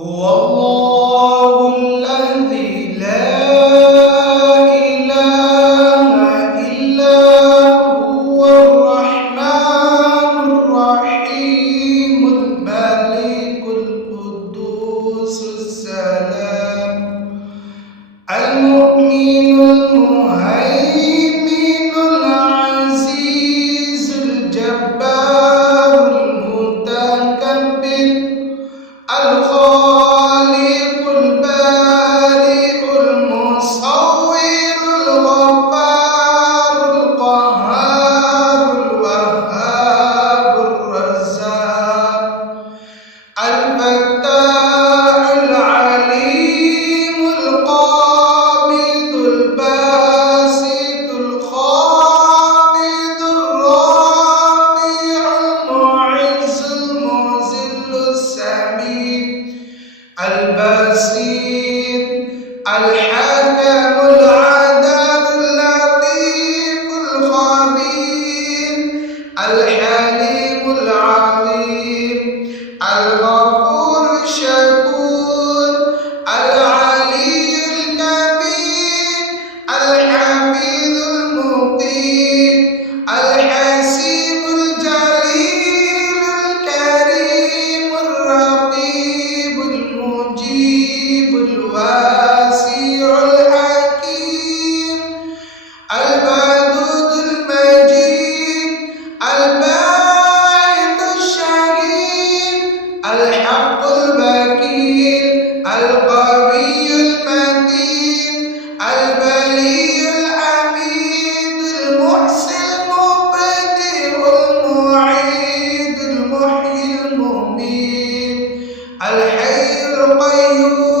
هو الله الذي لا إله إلا هو الرحمن الرحيم الملك القدوس السلام المؤمن المهيمن العزيز الجبار المتكبر الخالق البارئ المصور الغفار القهار الوهاب الرزاق الفتاح العليم القابض الباسط الخافض الرافع المعز المذل السميع البصير الحكم العدل اللطيف الخبير الحليم العظيم الغفور الشكور العلي الكبير الحميد المقيم الحسيب الجليل الكريم الرقيب المجيب الواسع الحكيم الودود المجيد الباعث الشهيد الحق الوكيل القوي المتين البلي الحميد المحسن المبدئ المعيد المحيي المميت الحي القيوم